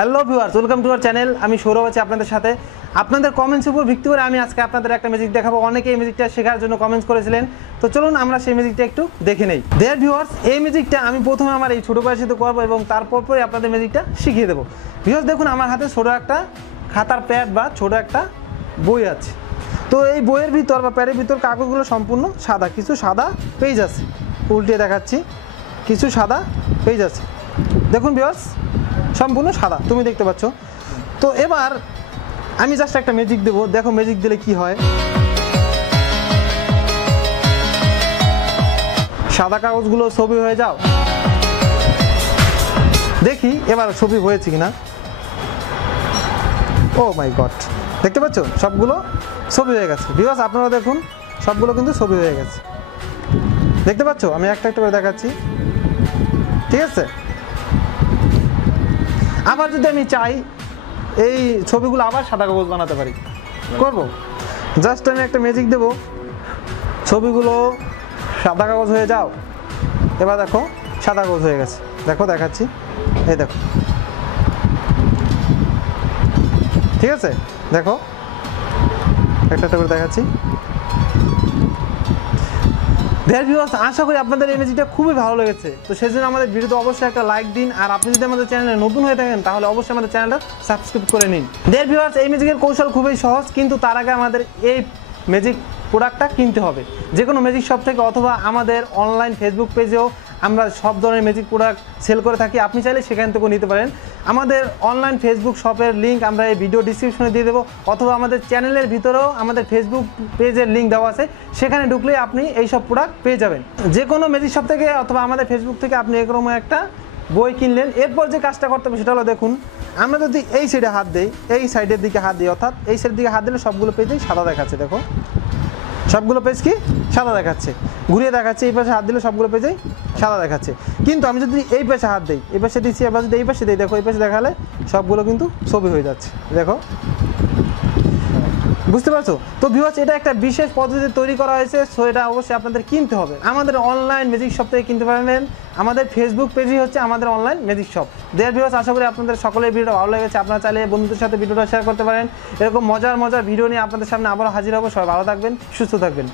Hello viewers, welcome to our channel. আমি সৌরভ আছি আপনাদের সাথে। আপনাদের কমেন্টসের উপর ভিত্তি করে আমি আজকে আপনাদের একটা ম্যাজিক দেখাবো। অনেকে এই ম্যাজিকটা শেখার জন্য কমেন্টস করেছিলেন, তো চলুন আমরা সেই ম্যাজিকটা একটু দেখে নেই। ডিয়ার ভিউয়ার্স, এই ম্যাজিকটা আমি প্রথমে আমার এই ছোটো ভাইয়ের সাথে করবো এবং তারপর পরে আপনাদের ম্যাজিকটা শিখিয়ে দেবো। ভিউয়ার্স দেখুন, আমার হাতে ছোটো একটা খাতার প্যাড বা ছোটো একটা বই আছে। তো এই বইয়ের ভিতর বা প্যাডের ভিতর কাগজগুলো সম্পূর্ণ সাদা, কিছু সাদা পেজ আছে। উল্টে দেখাচ্ছি, কিছু সাদা পেজ আছে। দেখুন ভিউয়ার্স, সম্পূর্ণ সাদা, তুমি দেখতে পাচ্ছ। তো এবার আমি জাস্ট একটা ম্যাজিক দেবো, দেখো ম্যাজিক দিলে কি হয়। সাদা কাগজগুলো ছবি হয়ে যাও, দেখি এবার ছবি হয়েছে কিনা। ও মাই গড, দেখতে পাচ্ছ সবগুলো ছবি হয়ে গেছে। ভিউয়ার্স আপনারা দেখুন, সবগুলো কিন্তু ছবি হয়ে গেছে, দেখতে পাচ্ছ। আমি একটা একটা করে দেখাচ্ছি, ঠিক আছে। আবার যদি আমি চাই এই ছবিগুলো আবার সাদা কাগজ বানাতে পারি, করব। জাস্ট আমি একটা ম্যাজিক দেব, ছবিগুলো সাদা কাগজ হয়ে যাও। এবার দেখো সাদা কাগজ হয়ে গেছে, দেখো দেখাচ্ছি, এই দেখো, ঠিক আছে। দেখো একটা একটা করে দেখাচ্ছি। ডিয়ার ভিউয়ার্স, আশা করি আপনাদের এই ম্যাজিকটা খুবই ভালো লেগেছে। তো সেজন্য আমাদের ভিডিওতে অবশ্যই একটা লাইক দিন, আর আপনি যদি আমাদের চ্যানেলে নতুন হয়ে থাকেন তাহলে অবশ্যই আমাদের চ্যানেলটা সাবস্ক্রাইব করে নিন। ডিয়ার ভিউয়ার্স, এই ম্যাজিকের কৌশল খুবই সহজ, কিন্তু তার আগে আমাদের এই ম্যাজিক প্রোডাক্টটা কিনতে হবে। যে কোনো ম্যাজিক শপ থেকে অথবা আমাদের অনলাইন ফেসবুক পেজেও আমরা সব ধরনের ম্যাজিক প্রোডাক্ট সেল করে থাকি, আপনি চাইলে সেখান থেকেও নিতে পারেন। আমাদের অনলাইন ফেসবুক শপের লিঙ্ক আমরা এই ভিডিও ডিসক্রিপশনে দিয়ে দেবো, অথবা আমাদের চ্যানেলের ভিতরেও আমাদের ফেসবুক পেজের লিঙ্ক দেওয়া আছে, সেখানে ঢুকলে আপনি এই সব প্রোডাক্ট পেয়ে যাবেন। যে কোনো ম্যাজিক শপ থেকে অথবা আমাদের ফেসবুক থেকে আপনি এরকম একটা বই কিনলেন। এরপর যে কাজটা করতে হবে সেটা হলো, দেখুন আমরা যদি এই সাইডে হাত দিই, এই সাইডের দিকে হাত দিই, অর্থাৎ এই সাইডের দিকে হাত দিলে সবগুলো পেজেই সাদা দেখাচ্ছে। দেখো সবগুলো পেজ কি সাদা দেখাচ্ছে, ঘুরিয়ে দেখাচ্ছে, এই পাশে হাত দিলে সবগুলো পেজেই সাদা দেখাচ্ছে। কিন্তু আমি যদি এই পাশে হাত দিই, এই পাশে দিচ্ছি, এবার যদি এই পাশে দিই, দেখো এই পাশে দেখালে সবগুলো কিন্তু ছবি হয়ে যাচ্ছে। দেখো, বুঝতে পারছো? তো ভিউয়ার্স, এটা একটা বিশেষ পদ্ধতি তৈরি করা হয়েছে, সো এটা অবশ্যই আপনাদের কিনতে হবে। আমাদের অনলাইন ম্যাজিক শপ থেকে কিনতে পারবেন। আমাদের ফেসবুক পেজই হচ্ছে আমাদের online magic shop. Dear viewers, আশা করি আপনাদের সকলের ভিডিওটা ভালো লেগেছে। আপনারা চাইলে বন্ধুদের সাথে ভিডিওটা শেয়ার করতে পারেন। এরকম মজার ভিডিও নিয়ে আপনাদের সামনে আবারও হাজির হবো। সবাই ভালো থাকবেন, সুস্থ থাকবেন।